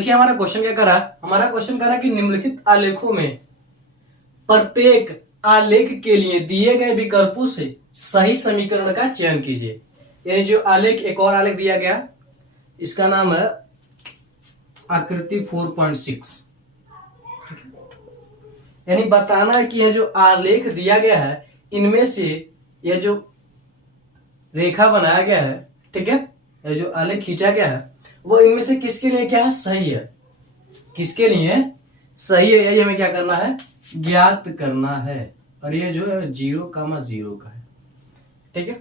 देखिए हमारा क्वेश्चन क्या करा, हमारा क्वेश्चन करा कि निम्नलिखित आलेखों में प्रत्येक आलेख के लिए दिए गए विकल्पों से सही समीकरण का चयन कीजिए। यानी जो आलेख, एक और आलेख दिया गया, इसका नाम है आकृति 4.6। यानी बताना है कि यह जो आलेख दिया गया है इनमें से यह जो रेखा बनाया गया है, ठीक है, यह जो आलेख खींचा गया है वो इनमें से किसके लिए क्या है, सही है, किसके लिए सही है, यही हमें क्या करना है, ज्ञात करना है। और ये जो है 0,0 का है, ठीक है।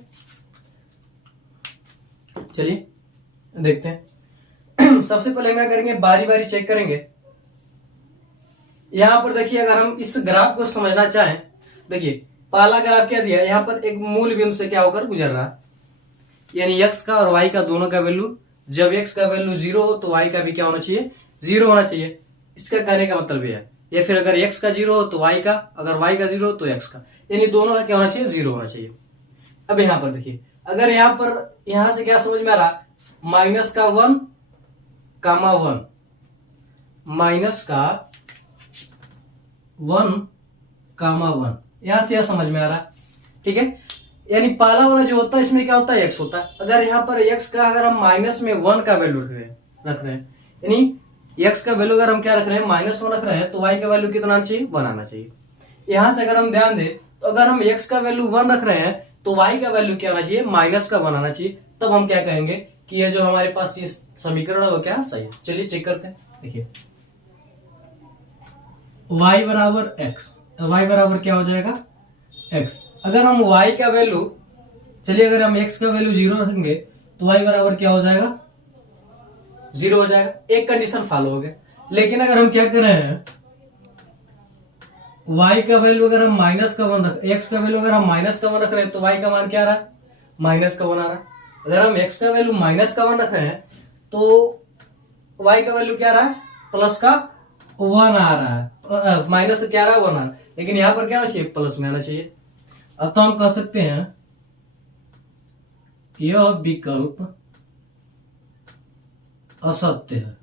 चलिए देखते हैं। सबसे पहले हम क्या करेंगे, बारी बारी चेक करेंगे। यहां पर देखिए, अगर हम इस ग्राफ को समझना चाहें, देखिए पहला ग्राफ क्या दिया, यहां पर एक मूल बिंदु से क्या होकर गुजर रहा है, यानी x का और y का दोनों का वैल्यू, जब x का वैल्यू 0 हो तो y का भी क्या होना चाहिए, 0 होना चाहिए। इसका कहने का मतलब यह है, या फिर अगर x का 0 हो तो y का, अगर y का 0 हो तो x का, यानी दोनों का क्या होना चाहिए, 0 होना चाहिए। अब यहां पर देखिए, अगर यहां पर, यहां से क्या समझ में आ रहा, माइनस का 1, माइनस का 1,1, यहां से यह समझ में आ रहा, ठीक है। यानी पहला वाला जो होता है इसमें क्या होता है, x होता है। अगर यहां पर x का अगर हम माइनस में 1 का वैल्यू रख रहे हैं, यानी x का वैल्यू अगर हम क्या रख रहे हैं, -1 रख रहे हैं, तो y का वैल्यू कितना आना चाहिए, 1 आना चाहिए। यहां से अगर हम ध्यान दें तो अगर हम x का वैल्यू 1 रख रहे हैं तो y का वैल्यू क्या आना चाहिए, -1 आना चाहिए। तब हम क्या कहेंगे कि ये जो हमारे पास ये समीकरण है वो क्या सही है। चलिए चेक करते हैं। देखिए y बराबर x, y बराबर क्या हो जाएगा, x। अगर हम y का वैल्यू, चलिए अगर हम x का वैल्यू 0 रखेंगे तो y बराबर क्या हो जाएगा, 0 हो जाएगा। एक कंडीशन फॉलो हो गया। लेकिन अगर हम क्या कर रहे हैं, y का वैल्यू अगर हम -1 रख, x का वैल्यू अगर हम -1 रख रहे हैं तो y का मान क्या आ रहा है, -1 आ रहा है। अगर हम x का वैल्यू -1 रख रहे हैं तो y का वैल्यू क्या आ रहा है, +1 आ रहा है, माइनस क्या आ रहा है, 1 आ रहा है। लेकिन यहां पर क्या आना चाहिए, प्लस में आना चाहिए। अब तो हम कह सकते हैं यह विकल्प असत्य है,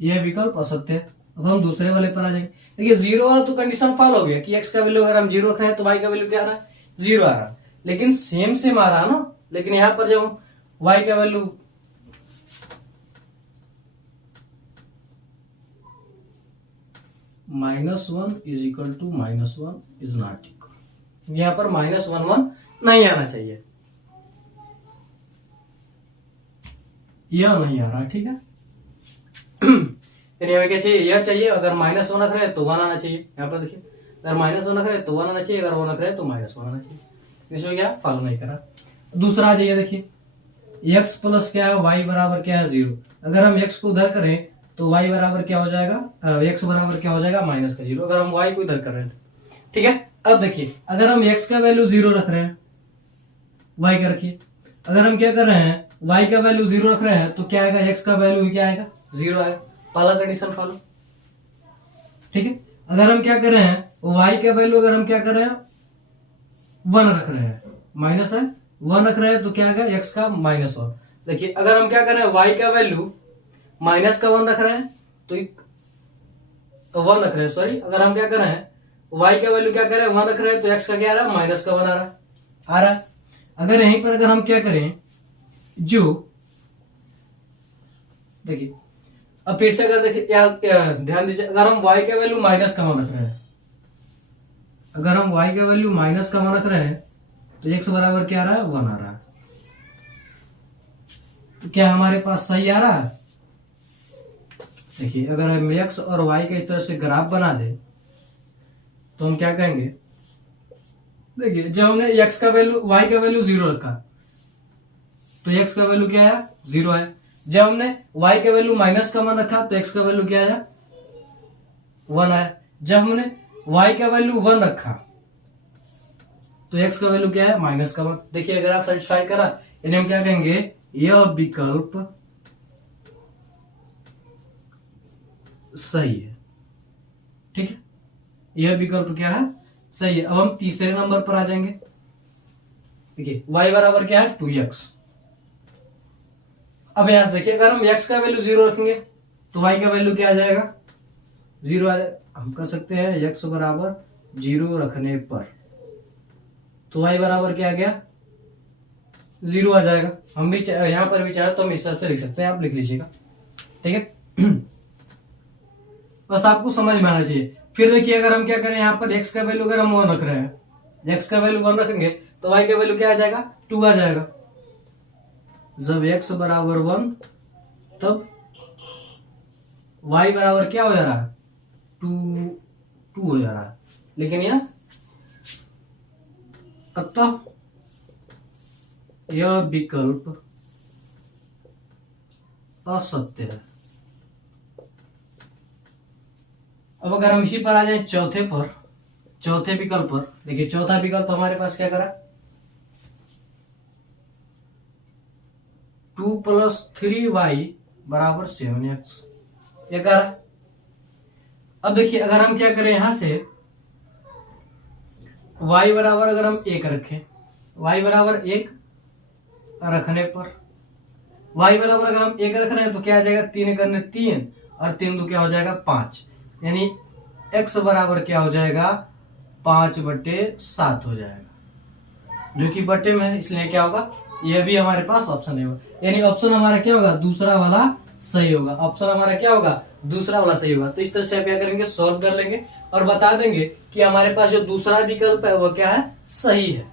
यह विकल्प असत्य है। अब हम दूसरे वाले पर आ जाएंगे। देखिए 0 वाला तो कंडीशन फॉलो हो गया कि x का वैल्यू अगर हम 0 रख रहे हैं तो y का वैल्यू क्या आ रहा है, 0 आ रहा है। लेकिन सेम आ रहा है ना। लेकिन यहां पर जब हम y का value, -1 is equal to -1 is not equal, यहां पर -1 नहीं आना चाहिए, यह नहीं आ रहा, ठीक है। यानी हमें क्या चाहिए, यह चाहिए। अगर -1 रख रहे हैं तो 1 आना चाहिए। यहाँ पर देखिए, अगर -1 रख रहे हैं तो 1 आना चाहिए, अगर 1 रख रहे हैं तो -1 आना चाहिए। इसमें क्या फॉलो नहीं करा। दूसरा आ जाइए, देखिए x प्लस क्या है, y बराबर क्या है, 0। अगर हम x को उधर करें तो y बराबर क्या हो जाएगा, x बराबर क्या हो जाएगा, -0। अगर हम y को इधर कर रहे हैं, ठीक है। अब देखिए, अगर हम x का वैल्यू 0 रख रहे हैं, y का रखिए। अगर हम क्या कर रहे हैं, y का वैल्यू 0 रख रहे हैं तो क्या आएगा, x का वैल्यू क्या आएगा, 0 आएगा। पहला कंडीशन फॉलो, ठीक है। अगर हम क्या कर रहे हैं, y का वैल्यू अगर हम क्या कर रहे हैं, 1 रख रहे हैं, माइनस है 1 रख रहे हैं तो क्या आएगा, x का -1। देखिए अगर हम क्या कर रहे हैं, y का वैल्यू -1 रख रहे हैं तो 1 रख रहे हैं, सॉरी। अगर हम क्या कर रहे हैं, y का वैल्यू क्या कर रहे हैं, 1 रख रहे हैं तो x का क्या आ रहा है, -1 आ रहा है। अगर यहीं पर अगर हम क्या करें, जो देखिए, अब फिर से अगर देखिए ध्यान दीजिए, अगर हम y का वैल्यू -1 रख रहे हैं, अगर हम y का वैल्यू -1 रख रहे हैं तो x बराबर क्या आ रहा है, 1 आ रहा है। तो क्या हमारे पास सही आ रहा है। देखिए अगर हम x और y का इस तरह से ग्राफ बना दे तो हम क्या कहेंगे, देखिए जब हमने x का वैल्यू, y का वैल्यू 0 रखा तो x का वैल्यू क्या है, 0 है। जब हमने y का वैल्यू -1 रखा तो x का वैल्यू क्या आया, 1 आया। जब हमने y का वैल्यू 1 रखा तो x का वैल्यू क्या है, -1। देखिए अगर आप सेटिस्फाई करा, यानी हम क्या कहेंगे, यह विकल्प सही है, ठीक है। यह विकल्प क्या है, सही है। अब हम तीसरे नंबर पर आ जाएंगे। देखिए y बराबर क्या है, 2x। अब यहां से देखिए, अगर हम x का वैल्यू 0 रखेंगे तो y का वैल्यू क्या आ जाएगा, 0 आ जाएगा। हम कर सकते हैं x बराबर 0 रखने पर तो y बराबर क्या आ गया, 0 आ जाएगा। हम भी यहाँ पर भी चाहे तो हम इस तरह से लिख सकते हैं, आप लिख लीजिएगा, ठीक है। बस आपको समझ में आना चाहिए। फिर देखिए, अगर हम क्या करें, यहाँ पर x का वैल्यू अगर हम 1 रख रहे हैं, x का वैल्यू 1 रखेंगे तो y का वैल्यू क्या आ जाएगा, 2 आ जाएगा। जब x बराबर 1 तब y बराबर क्या हो जा रहा है, 2 हो जा रहा है। लेकिन यह अतः यह विकल्प असत्य है। अब अगर हम इसी पर आ जाए चौथे विकल्प पर, देखिए चौथा विकल्प हमारे पास क्या करा, 2 + 3y बराबर 7x, ये करा। अब देखिए, अगर हम क्या करें, यहां से y बराबर अगर हम 1 रखें, y बराबर 1 रखने पर, y बराबर अगर हम 1 रख रहे हैं तो क्या आ जाएगा, 3 करने 3 और 3 2 क्या हो जाएगा 5, यानी x बराबर क्या हो जाएगा, 5/7 हो जाएगा, जो कि बटे में है, इसलिए क्या होगा, यह भी हमारे पास ऑप्शन है, यानी ऑप्शन हमारा क्या होगा, दूसरा वाला सही होगा। ऑप्शन हमारा क्या होगा, दूसरा वाला सही होगा। तो इस तरह से आप क्या करेंगे, सॉल्व कर लेंगे और बता देंगे कि हमारे पास जो दूसरा विकल्प है वो क्या है, सही है।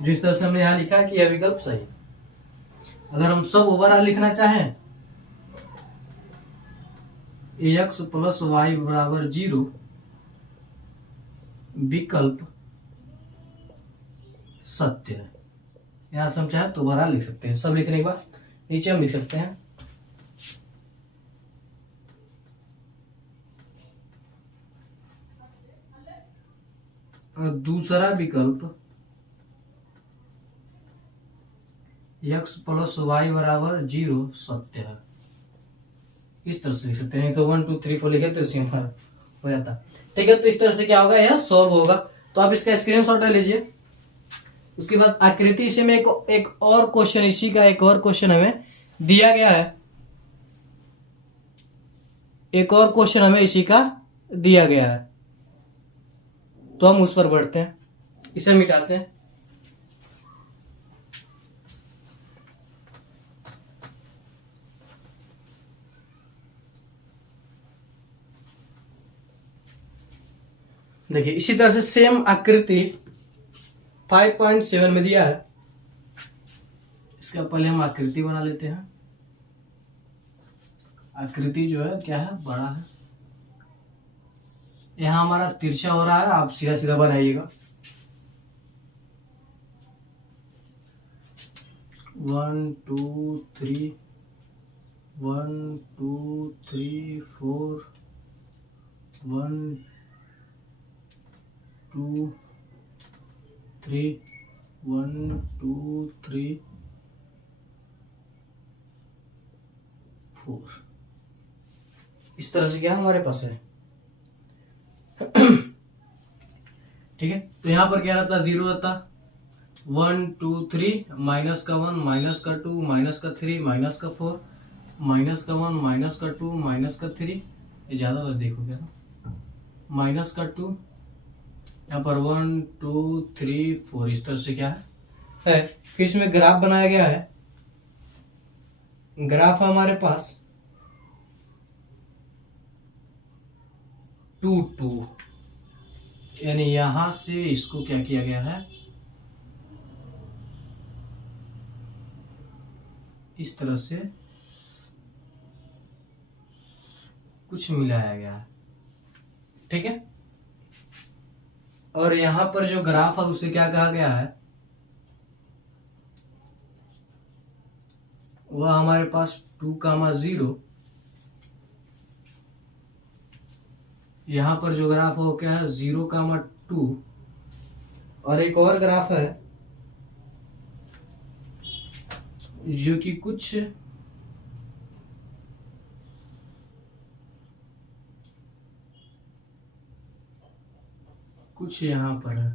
जिस तरह से हमने यहां लिखा है कि यह विकल्प सही है। अगर हम सब ओवरऑल लिखना चाहें, x + y बराबर 0 विकल्प सत्य है, यहां से हम चाहे तो ओवरऑल लिख सकते हैं। सब लिखने के बाद नीचे हम लिख सकते हैं, दूसरा विकल्प x + y बराबर 0 सत्य है। इस तरह से लिख सकते हैं, तो 1 2 3 4 लिखे तो सिंपल हो जाता, ठीक है। तो इस तरह से क्या होगा, यह सॉल्व होगा। तो आप इसका स्क्रीनशॉट ले लीजिए। उसके बाद आकृति से में एक और क्वेश्चन, इसी का एक और क्वेश्चन हमें दिया गया है, एक और क्वेश्चन हमें इसी का दिया गया है, तो हम उस पर बढ़ते हैं, इसे मिटाते हैं। देखिए, इसी तरह से सेम आकृति 5.7 में दिया है। इसका पहले हम आकृति बना लेते हैं। आकृति जो है क्या है, बड़ा है। यहां हमारा तिरछा हो रहा है, आप सीधा सीधा बनाइएगा। 1 2 3 1 2 3 4 1 2 3 1 2 3 4, इस तरह से क्या हमारे पास है, ठीक है। तो यहां पर क्या रहता, 0 रहता, 1 2 3 माइनस का 1 माइनस का 2 माइनस का 3 माइनस का 4 माइनस का 1 माइनस का 2 माइनस का 3, ये ज्यादा तो देखो क्या, माइनस का 2, यहाँ पर 1 2 3 4, इस तरह से क्या है। फिर इसमें ग्राफ बनाया गया है। ग्राफ हमारे पास 2 2, यानी यहां से इसको क्या किया गया है, इस तरह से कुछ मिलाया गया है, ठीक है। और यहां पर जो ग्राफ है उसे क्या कहा गया है, वह हमारे पास 2,0, यहां पर जो ग्राफ हो क्या है 0,2, और एक और ग्राफ है जो कि कुछ यहां पर है,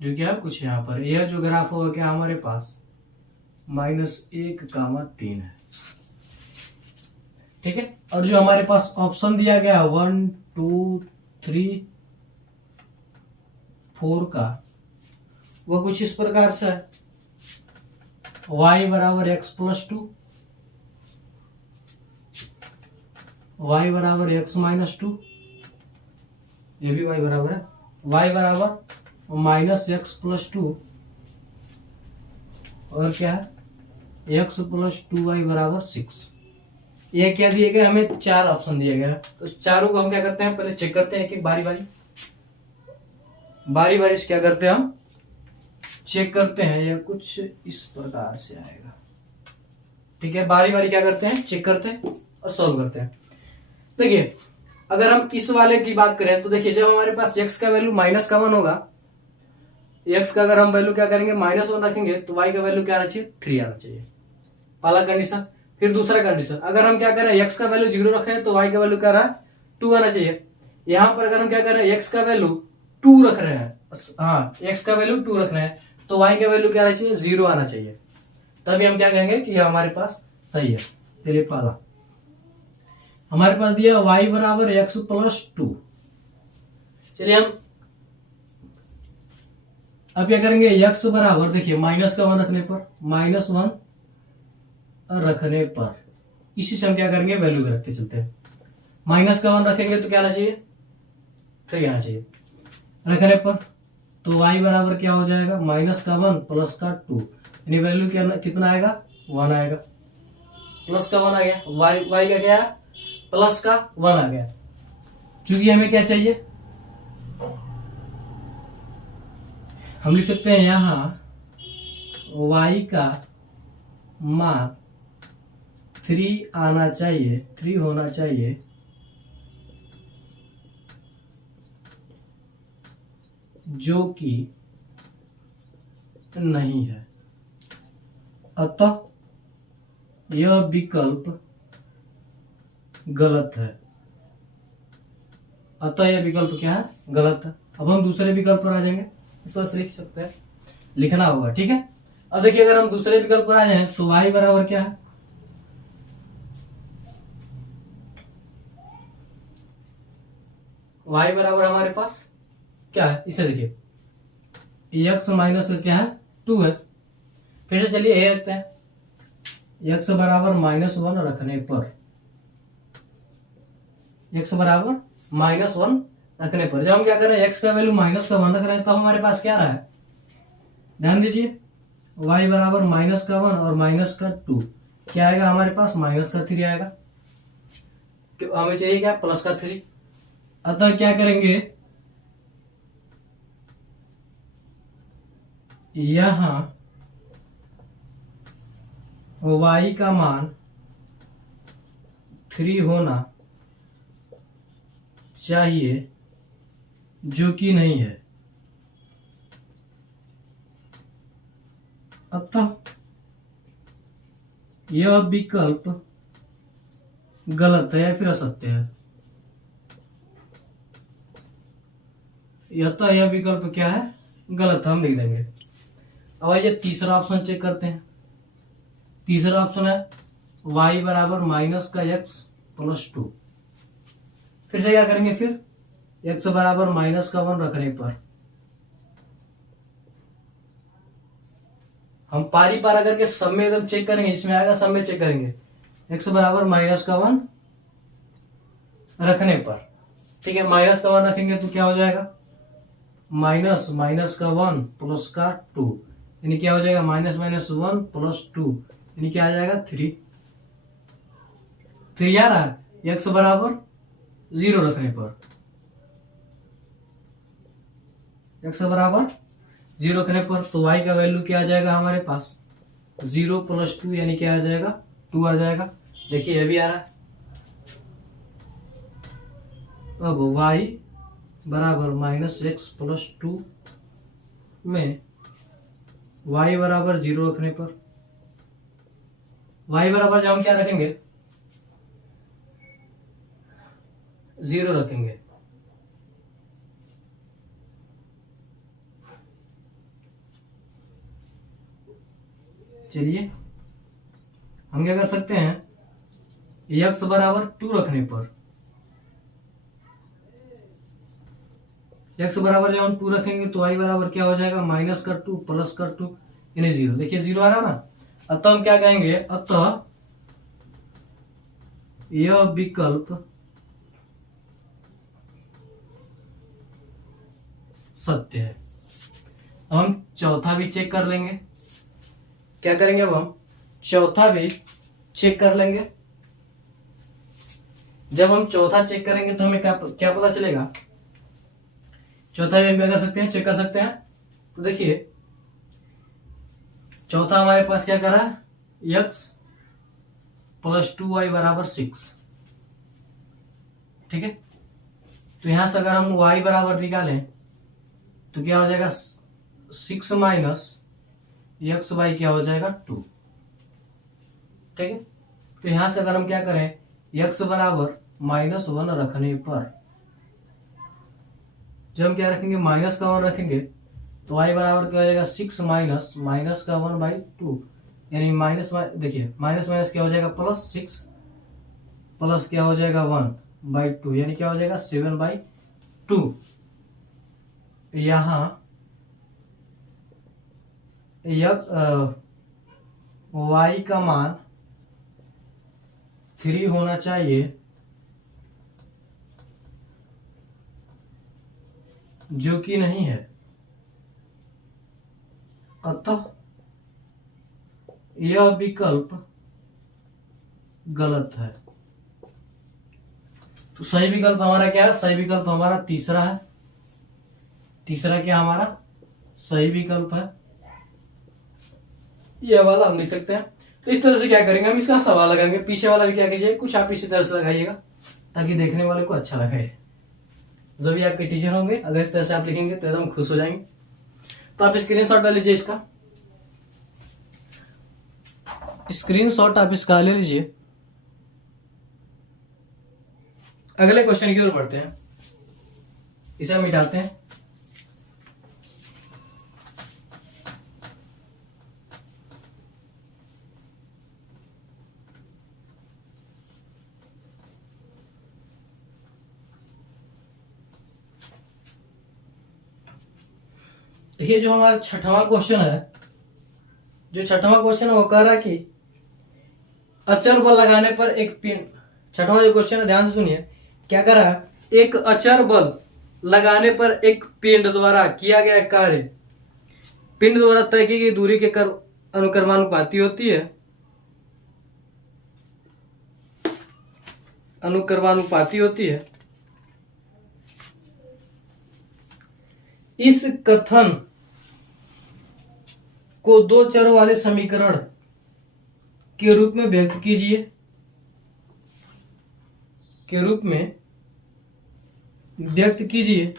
जो क्या कुछ यहां पर, यह जो ग्राफ होगा क्या हमारे पास -1, 3 है। ठीक है, और जो हमारे पास ऑप्शन दिया गया 1, 2, 3, 4 का, वो कुछ इस प्रकार से है। y बराबर x+2, y बराबर x-2, ये भी y बराबर है, y बराबर -x+2 और क्या है x+2y बराबर 6। ये क्या दिए गए, हमें 4 ऑप्शन दिए गए हैं। तो चारों को हम क्या करते हैं, पहले चेक करते हैं एक एक बारी बारी से क्या करते हैं, हम चेक करते हैं। ये कुछ इस प्रकार से आएगा। ठीक है, बारी क्या करते हैं, चेक करते हैं और सॉल्व करते हैं। देखिए, अगर हम इस वाले की बात करें तो देखिए, जब हमारे पास x का वैल्यू -1 होगा, x का अगर हम वैल्यू क्या करेंगे -1 रखेंगे, तो y का वैल्यू क्या आना चाहिए, 3 आना चाहिए, पहला कंडीशन। फिर दूसरा कंडीशन, अगर हम क्या करें, x का वैल्यू 0 रख रहे हैं तो y का वैल्यू क्या रहा है, 2 आना चाहिए। यहां पर अगर हम क्या कर रहे हैं, x का वैल्यू 2 रख रहे हैं, हाँ x का वैल्यू 2 रख रहे हैं, तो y का वैल्यू क्या आना चाहिए, 0 आना चाहिए। तभी हम क्या कहेंगे कि हमारे पास सही है। चलिए, पहला हमारे पास दिया y बराबर x+2। चलिए, हम अब क्या करेंगे, x बराबर, देखिए -1 रखने पर, -1 रखने पर इसी से हम क्या करेंगे, वैल्यू रखते चलते हैं। -1 रखेंगे तो क्या आना चाहिए, 3 आना चाहिए रखने पर। तो y बराबर क्या हो जाएगा, -1 प्लस का 2, यानी वैल्यू क्या कितना आएगा, 1 आएगा। प्लस का 1 आ गया, y का क्या है, प्लस का 1 आ गया। चूंकि हमें क्या चाहिए, हम लिख सकते हैं यहां y का मान 3 आना चाहिए, 3 होना चाहिए, जो कि नहीं है। अतः यह विकल्प गलत है। अतः यह विकल्प क्या है, गलत है। अब हम दूसरे विकल्प पर आ जाएंगे, इस तरह से लिख सकते हैं, लिखना होगा। ठीक है, अब देखिए, अगर हम दूसरे विकल्प पर आ जाए तो y बराबर क्या है, y बराबर हमारे पास क्या है, इसे देखिए, x माइनस क्या है, 2 है। फिर से चलिए ये रखते हैं, x बराबर -1 रखने पर, x बराबर -1 रखने पर, जब हम क्या कर रहे हैं, x का वैल्यू -1 रख रहे हैं, तो हमारे पास क्या रहा है, ध्यान दीजिए, y बराबर -1 और -2, क्या आएगा हमारे पास, -3 आएगा। हमें चाहिए क्या, +3। अतः क्या करेंगे, यहां y का मान 3 होना चाहिए, जो कि नहीं है। अतः यह विकल्प गलत है या फिर असत्य है। अतः यह विकल्प क्या है, गलत है, हम लिख देंगे। अब आइए तीसरा ऑप्शन चेक करते हैं। तीसरा ऑप्शन है y बराबर -x+2। फिर से क्या करेंगे, फिर x बराबर -1 रखने पर हम पारी पारा करके सब में एकदम चेक करेंगे, इसमें आएगा सब में चेक करेंगे, x बराबर -1 रखने पर। ठीक है, -1 रखेंगे तो क्या हो जाएगा, -1 प्लस का 2, यानी क्या हो जाएगा, -1 प्लस 2, यानी क्या आ जाएगा, 3। 3 आ रहा है x बराबर 0 रखने पर, x बराबर 0 रखने पर, तो y का वैल्यू क्या आ जाएगा हमारे पास, 0 प्लस 2, यानी क्या आ जाएगा, 2 आ जाएगा। देखिए ये भी आ रहा है। अब y बराबर -x+2 में y बराबर 0 रखने पर, y बराबर जब हम क्या रखेंगे, 0 रखेंगे, चलिए हम क्या कर सकते हैं, x बराबर 2 रखने पर, x बराबर जब हम 2 रखेंगे तो y बराबर क्या हो जाएगा, -2 +2 यानी 0। देखिए 0 आ रहा ना, अतः हम क्या कहेंगे, अतः यह विकल्प सत्य है। अब हम चौथा भी चेक कर लेंगे। क्या करेंगे, अब हम चौथा भी चेक कर लेंगे। जब हम चौथा चेक करेंगे तो हमें क्या क्या पता चलेगा, चौथा भी हम क्या कर सकते हैं, चेक कर सकते हैं। तो देखिए चौथा हमारे पास क्या करा, x + 2y = 6, ठीक है। तो यहां से अगर हम y बराबर निकालें तो क्या हो जाएगा, 6 - x/, क्या हो जाएगा 2, ठीक है। तो यहां से अगर हम क्या करें, x बराबर -1 रखने पर, जब हम क्या रखेंगे, -1 रखेंगे तो y बराबर क्या हो जाएगा, 6 - -1/2 यानी माइनस, देखिए माइनस माइनस क्या हो जाएगा, +6 प्लस क्या हो जाएगा 1/2 यानी क्या हो जाएगा 7/2। यहां y का मान 3 होना चाहिए, जो कि नहीं है, अतः यह विकल्प गलत है। तो सही विकल्प हमारा क्या है, सही विकल्प हमारा तीसरा है। तीसरा क्या हमारा सही विकल्प है, ये वाला हम लिख सकते हैं। तो इस तरह से क्या करेंगे, हम इसका सवाल लगाएंगे। पीछे वाला भी क्या कीजिए, कुछ आप इसी तरह से लगाइएगा ताकि देखने वाले को अच्छा लगे। जब भी आपके टीचर होंगे, अगर इस तरह से आप लिखेंगे तो एकदम खुश हो जाएंगे। तो आप स्क्रीनशॉट ले लीजिए, इसका स्क्रीनशॉट आप इसका ले लीजिए। अगले क्वेश्चन की ओर बढ़ते हैं, इसे हम मिटाते हैं। देखिए जो हमारा छठवां क्वेश्चन है, जो छठवां क्वेश्चन है वो कह रहा है कि अचर बल लगाने पर एक पिंड, छठवां जो क्वेश्चन है ध्यान से सुनिए, क्या कर रहा है, एक अचर बल लगाने पर एक पिंड द्वारा किया गया कार्य पिंड द्वारा तय की गई दूरी के अनुक्रमानुपाती होती है, अनुक्रमानुपाती होती है। इस कथन को दो चरों वाले समीकरण के रूप में व्यक्त कीजिए, के रूप में व्यक्त कीजिए।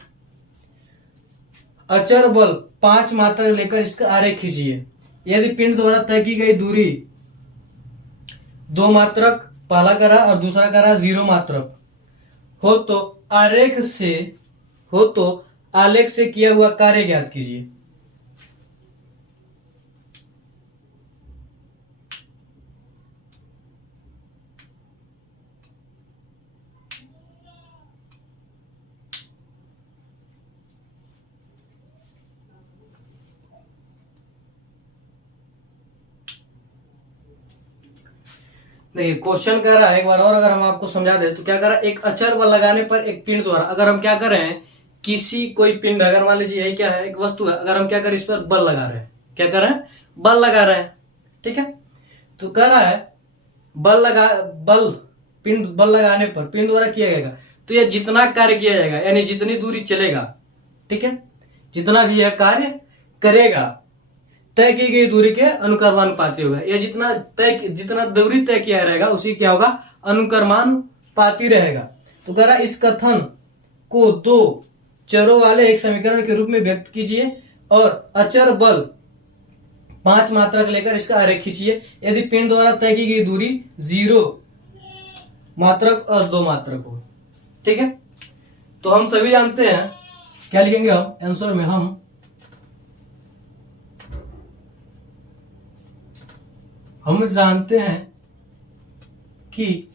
अचर बल 5 मात्रक लेकर इसका आरेख खींचिए। यदि पिंड द्वारा तय की गई दूरी 2 मात्रक, पहला करा और दूसरा करा 0 मात्रक हो तो आलेख से किया हुआ कार्य ज्ञात कीजिए। देखिए क्वेश्चन कह रहा है, एक बार और अगर हम आपको समझा दें तो क्या कर रहा है, एक अचर बल लगाने पर एक पिंड द्वारा, अगर हम क्या कर रहे हैं, किसी कोई पिंड, अगर मान लीजिए यही क्या है, एक वस्तु है, अगर हम क्या करें, इस पर बल लगा रहे हैं, क्या कर रहे हैं, बल लगा रहे हैं, ठीक है। तो कह रहा है पिंड बल लगाने पर पिंड द्वारा किया जाएगा, तो यह जितना कार्य किया जाएगा यानी जितनी दूरी चलेगा, ठीक है, जितना भी यह कार्य करेगा तय की गई दूरी के अनुक्रमानुपाती होगा। यह जितना दूरी तय किया रहेगा उसी क्या होगा, अनुक्रमानुपाती रहेगा। तो कह रहा इस कथन को 2 चरों वाले एक समीकरण के रूप में व्यक्त कीजिए और अचर बल 5 मात्रक लेकर इसका आरेख खींचिए। यदि पिंड द्वारा तय की गई दूरी 0 मात्रक और 2 मात्रक हो, ठीक है। तो हम सभी जानते हैं, क्या लिखेंगे हम आंसर में, हम जानते हैं कि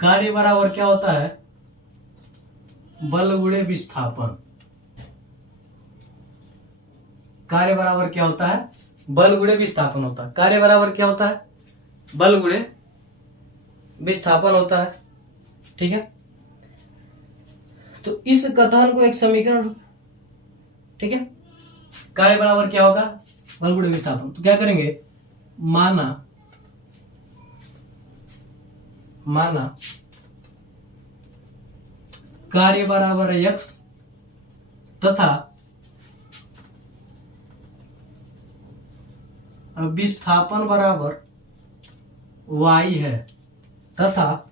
कार्य बराबर क्या होता है, बल गुणे विस्थापन। कार्य बराबर क्या होता है, बल गुणे विस्थापन होता है। कार्य बराबर क्या होता है, बल गुणे विस्थापन होता है। ठीक है, तो इस कथन को एक समीकरण, ठीक है, कार्य बराबर क्या होगा, बल गुणे विस्थापन। तो क्या करेंगे, माना कार्य बराबर x तथा विस्थापन बराबर y है, तथा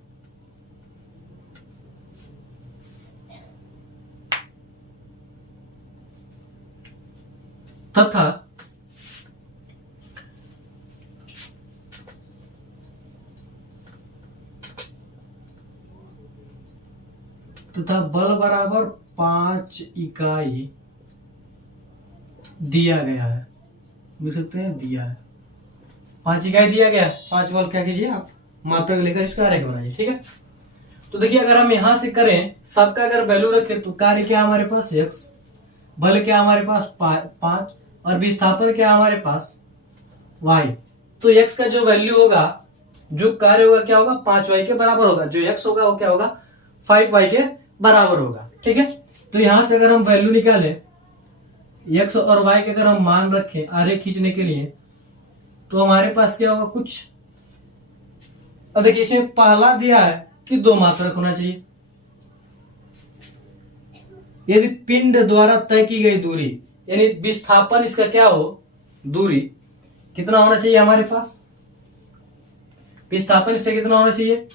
बल बराबर 5 इकाई दिया गया है। देख सकते हैं, दिया है 5 इकाई दिया गया है। 5 बल क्या कीजिए आप, मात्रक लेकर इसका आरेख बनाइए। ठीक है, तो देखिए अगर हम यहां से करें, सबका अगर वैल्यू रखें तो कार्य क्या हमारे पास x, बल क्या हमारे पास 5 और विस्थापन क्या हमारे पास y। तो x का जो वैल्यू होगा, जो कार्य होगा क्या होगा, 5y के बराबर होगा। जो x होगा वो क्या होगा, 5y के बराबर होगा। ठीक है, तो यहां से अगर हम वैल्यू निकालें x और y के, अगर हम मान रखें आरेख खींचने के लिए, तो हमारे पास क्या होगा कुछ। अब देखिए इसमें पहला दिया है कि 2 मात्रक होना चाहिए। यदि पिंड द्वारा तय की गई दूरी, यानी विस्थापन इसका क्या हो, दूरी कितना होना चाहिए हमारे पास, विस्थापन इससे कितना होना चाहिए,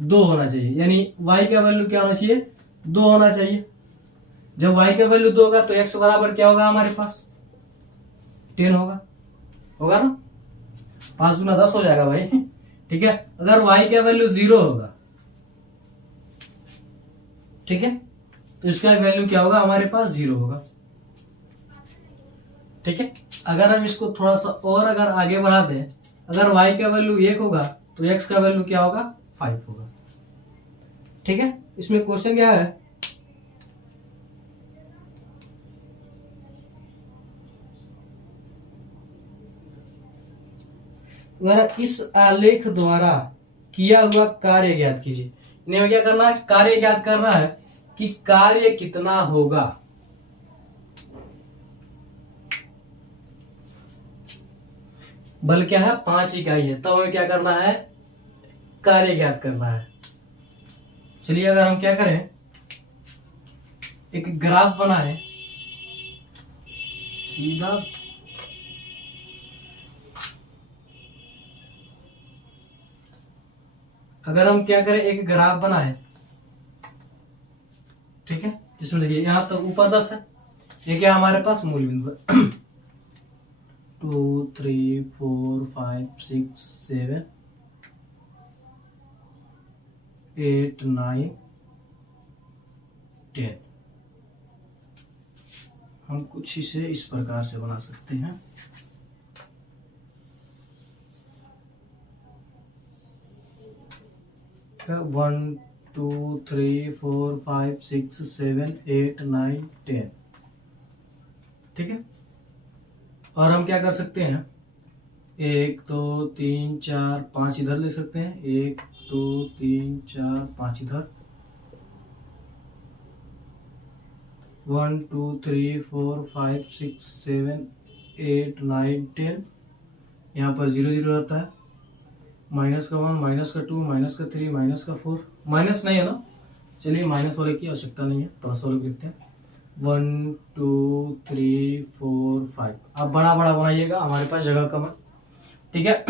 2 होना चाहिए। यानी y का वैल्यू क्या होना चाहिए, 2 होना चाहिए। जब y का वैल्यू 2 होगा तो x बराबर क्या होगा हमारे पास, 10 होगा ना, 5 गुना 10 हो जाएगा भाई। ठीक है, अगर y का वैल्यू 0 होगा, ठीक है, तो इसका वैल्यू क्या होगा हमारे पास, 0 होगा। ठीक है, अगर हम इसको थोड़ा सा और अगर आगे बढ़ा दें, अगर y का वैल्यू 1 होगा तो x का वैल्यू क्या होगा, 5 होगा। ठीक है, इसमें क्वेश्चन क्या है, इस आलेख द्वारा किया हुआ कार्य ज्ञात कीजिए। इन्हें क्या करना है, कार्य ज्ञात करना है कि कार्य कितना होगा। बल क्या है, 5 इकाई है, तो हमें क्या करना है, कार्य ज्ञात करना है। चलिए अगर हम क्या करें, एक ग्राफ बनाएं सीधा, अगर हम क्या करें, एक ग्राफ बनाएं। ठीक है, इसमें देखिए यहां तक ऊपर 10 है, ये क्या हमारे पास मूल बिंदु है। 2 3 4 5 6 7 8 9 10। हम कुछ इसे इस प्रकार से बना सकते हैं। वन 2 3 4 5 6 7 8 9 10। ठीक है, और हम क्या कर सकते हैं, 1 2 3 4 5 इधर ले सकते हैं, 1 2 3 4 5 इधर, 1 2 3 4 5 6 7 8 9 10। यहाँ पर 0 0 रहता है, माइनस का 1 माइनस का 2 माइनस का 3 माइनस का 4, माइनस नहीं है ना, चलिए माइनस वाले की आवश्यकता नहीं है, प्लस वाले लिखते हैं। 1 2 3 4 5। आप बड़ा बड़ा बनाइएगा, हमारे पास जगह कम है। ठीक है,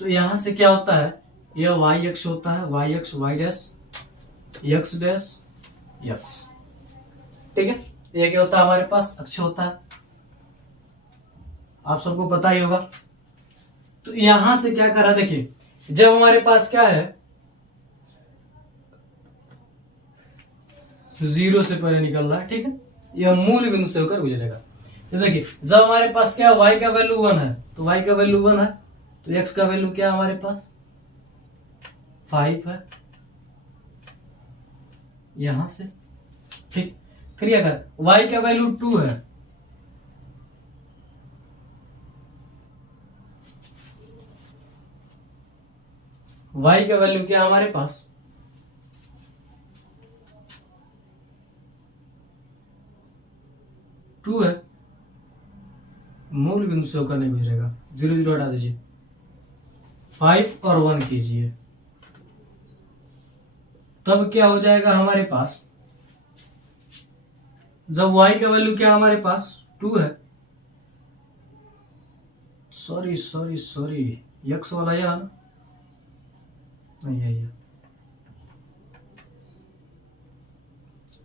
तो यहां से क्या होता है, यह वाई एक्स होता है, y x y dash x dash x. ठीक है, ये क्या होता है हमारे पास, अक्ष होता है, आप सबको पता ही होगा। तो यहां से क्या करा, देखिए जब हमारे पास क्या है, 0 से पहले निकल रहा है। ठीक है, यह मूल बिंदु से होकर गुजरेगा। तो देखिए जब हमारे पास क्या y का वैल्यू 1 है तो y का वैल्यू 1 है, तो x का वैल्यू क्या है हमारे पास 5 है यहां से। ठीक, फिर अगर y का वैल्यू 2 है y का वैल्यू क्या है हमारे पास 2 है, मूल बिंदु से होकर नहीं गुजरेगा, 0 0 हटा दीजिए, 5 और 1 कीजिए, तब क्या हो जाएगा हमारे पास, जब y का वैल्यू क्या हमारे पास 2 है, सॉरी x वाला यहाँ ना, नहीं है,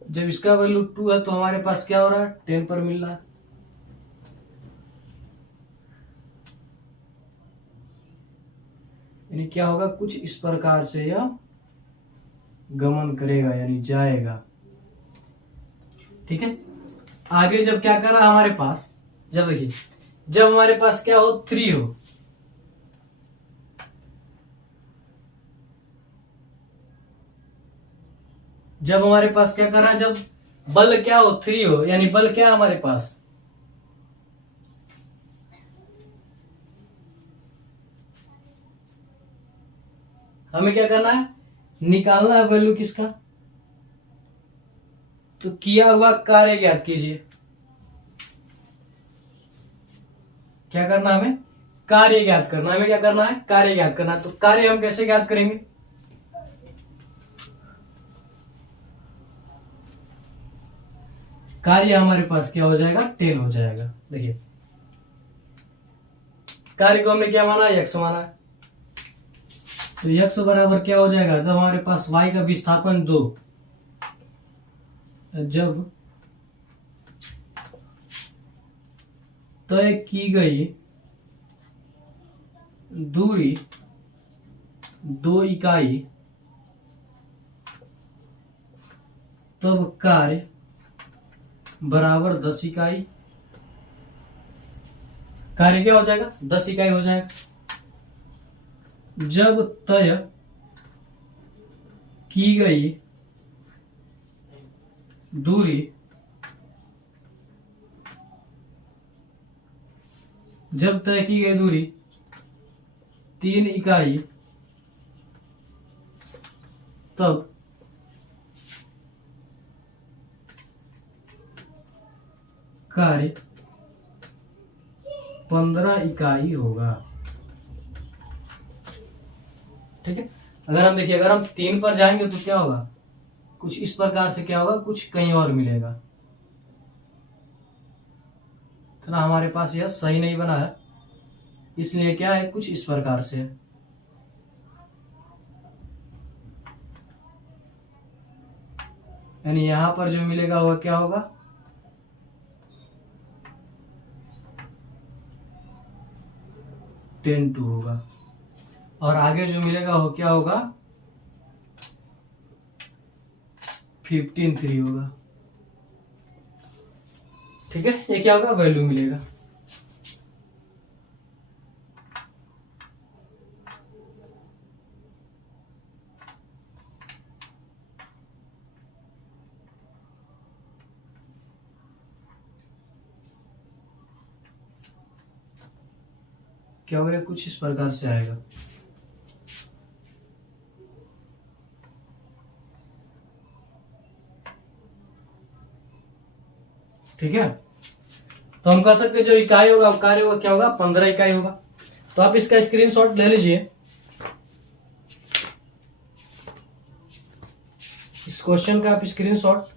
जब इसका वैल्यू 2 है तो हमारे पास क्या हो रहा है 10 पर मिल रहा है। यानी क्या होगा, कुछ इस प्रकार से यह गमन करेगा यानी जाएगा। ठीक है, आगे जब क्या कर रहा है हमारे पास, जब देखिए जब हमारे पास क्या हो 3 हो, जब हमारे पास क्या कर रहा है, जब बल क्या हो 3 हो, यानी बल क्या है हमारे पास हमें क्या करना है, निकालना है वैल्यू किसका, तो किया हुआ कार्य ज्ञात कीजिए। क्या करना हमें, कार्य ज्ञात करना, हमें क्या करना है कार्य ज्ञात करना। तो कार्य हम कैसे ज्ञात करेंगे, कार्य हमारे पास क्या हो जाएगा 10 हो जाएगा। देखिए कार्य को हमने क्या माना, x माना, तो x बराबर क्या हो जाएगा, जब हमारे पास y का विस्थापन 2, जब तय की गई दूरी 2 इकाई, तब कार्य बराबर 10 इकाई, कार्य क्या हो जाएगा 10 इकाई हो जाएगा। जब तय की गई दूरी, जब तय की गई दूरी 3 इकाई, तब कार्य 15 इकाई होगा। ठीक है, अगर हम देखिए अगर हम 3 पर जाएंगे तो क्या होगा, कुछ इस प्रकार से क्या होगा, कुछ कहीं और मिलेगा, तो ना हमारे पास यह सही नहीं बना है, इसलिए क्या है कुछ इस प्रकार से, यानी यहां पर जो मिलेगा वह क्या होगा 10 2 होगा, और आगे जो मिलेगा वो क्या होगा 15 3 होगा। ठीक है, ये क्या होगा वैल्यू मिलेगा। क्या होगा, कुछ इस प्रकार से आएगा। ठीक है, तो हम कह सकते हैं जो इकाई होगा कार्य होगा क्या होगा 15 इकाई होगा। तो आप इसका स्क्रीनशॉट ले लीजिए, इस क्वेश्चन का आप स्क्रीनशॉट,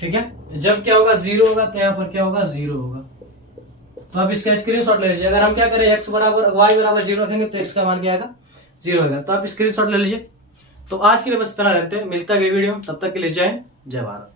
ठीक है, जब क्या होगा 0 होगा तो यहाँ पर क्या होगा 0 होगा। तो आप इसका स्क्रीनशॉट ले लीजिए। अगर हम क्या करें x बराबर y बराबर 0 रखेंगे तो x का मान क्या आएगा 0 होगा। तो आप स्क्रीनशॉट ले लीजिए। तो आज के लिए बस इतना रहते हैं, मिलता है वीडियो, तब तक के लिए जय हिंद जय भारत।